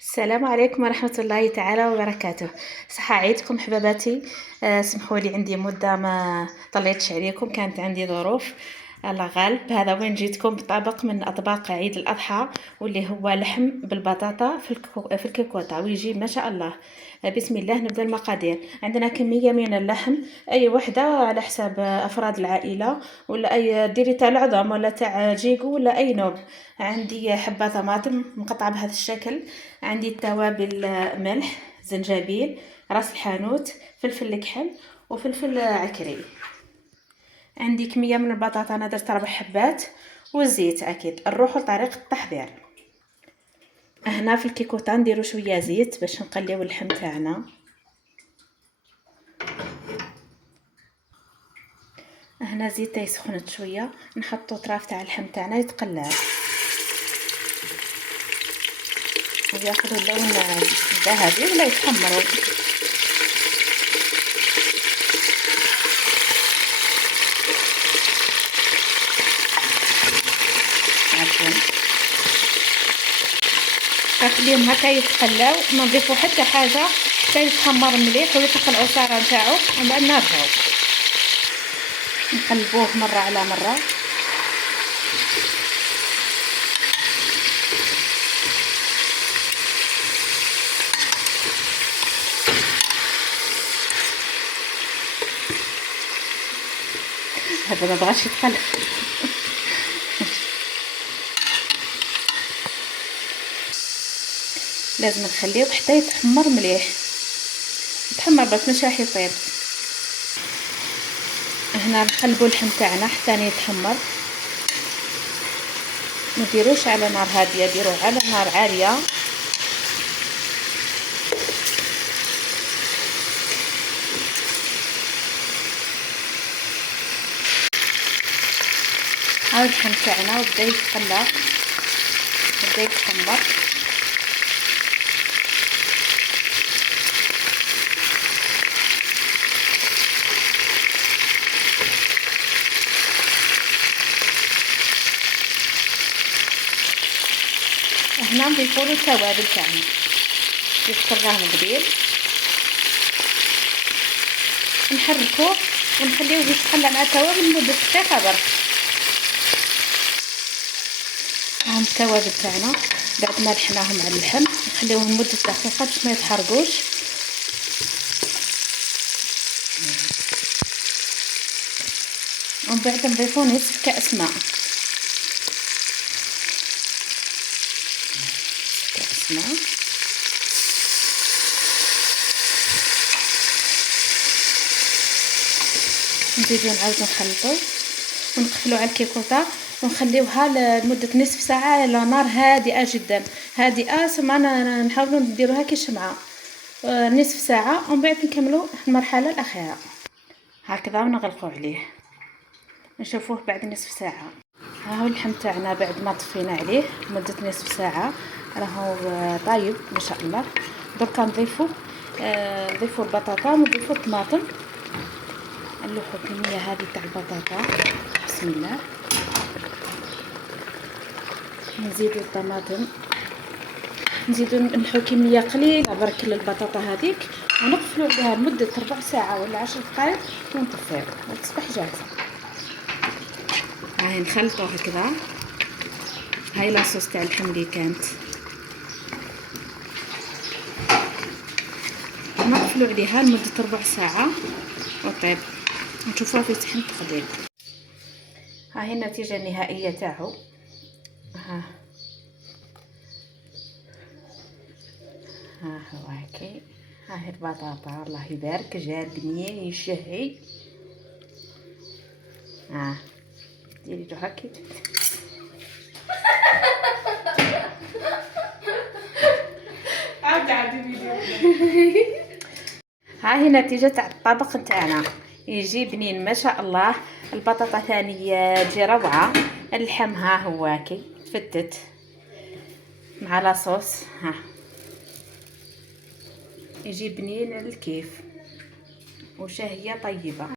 السلام عليكم ورحمة الله تعالى وبركاته. صحة عيدكم حباباتي. سمحوا لي عندي مدة ما طليتش عليكم، كانت عندي ظروف. الله غالب. هذا وين جيتكم بطبق من أطباق عيد الأضحى، واللي هو لحم بالبطاطا في الكيكوطة، ويجي ما شاء الله. بسم الله. نبدأ المقادير. عندنا كمية من اللحم، أي وحدة على حساب أفراد العائلة، ولا أي ديري تاع العظام ولا تاع جيجو ولا أي نوع. عندي حبة طماطم مقطعة بهذا الشكل، عندي التوابل، ملح، زنجبيل، راس الحانوت، فلفل كحل وفلفل عكري. عندي كمية من البطاطا، انا درت 4 حبات، والزيت اكيد. نروحوا لطريقة التحضير. هنا في الكيكوطه نديرو شويه زيت باش نقليو اللحم تاعنا. هنا زيت يسخنت شويه، نحطو طراف تاع اللحم تاعنا يتقلى وياخذ اللون الذهبي ولا يتحمروا. نخليهم هكا يتقلاو، ما نضيفو حتى حاجه حتى يتحمر مليح ويطلق العصاره نتاعو، ومن بعد نرجعو نقلبوه مره على مره. هذا ما بغاش يتقلب. لازم نخليه حتى يتحمر مليح، يتحمر بس مش راح يطيب. هنا نقلبوا اللحم تاعنا حتى يتحمر، ما ديروش على نار هاديه، ديروه على نار عاليه. هاو اللحم تاعنا وبدا يتقلى، بدا يتحمر. هنا نضيفوا له التوابل تاعنا اللي ذكرناهم قبيل، نحركوه ونخليوه يتقلى مع التوابل لمده دقيقه برك. ها التوابل تاعنا بعد ما لحناهم على اللحم نخليوهم لمده دقيقه باش ما يتحرقوش. ومن بعد نضيفو نصف كأس ماء. نزيدو نعاودو نخلطو ونقفلو على الكيكوطه ونخليوها لمده نصف ساعه على نار هادئه جدا، هادئه. سمعنا نحاولوا نديروها كي شمعه، نصف ساعه ومن بعد نكملوا المرحله الاخيره هكذا ونغلقوا عليه. نشوفوه بعد نصف ساعه. ها هو اللحم تاعنا بعد ما طفينا عليه مده نصف ساعه، راهو طايب ما شاء الله. دركا نضيفو البطاطا ونضيفو الطماطم. نلوحو الكميه هذه تاع البطاطا، بسم الله. نزيدو الطماطم، نزيدو نلوحو كميه قليله برك للبطاطا هذيك، ونقفلو عليها لمده ربع ساعه ولا 10 دقائق ونطفيو وتصبح جاهزه. هاي نخلطو هكذا. هاي لاصوص تاع اللحم اللي كانت، نقفلو عليها لمده ربع ساعه وطيب، نشوفوها في صحن التقديم. ها هي النتيجه النهائيه تاعو. ها هو هكي. ها هي البطاطا، الله يبارك، جا بنين يشهي. ديري جو هكي. عاودي فيديو. ها هي نتيجه تاع الطبق نتاعنا، يجي بنين ما شاء الله. البطاطا ثانيه تجي روعه. اللحم ها هو هكي فتت مع لاصوص، ها يجي بنين الكيف وشهيه طيبه.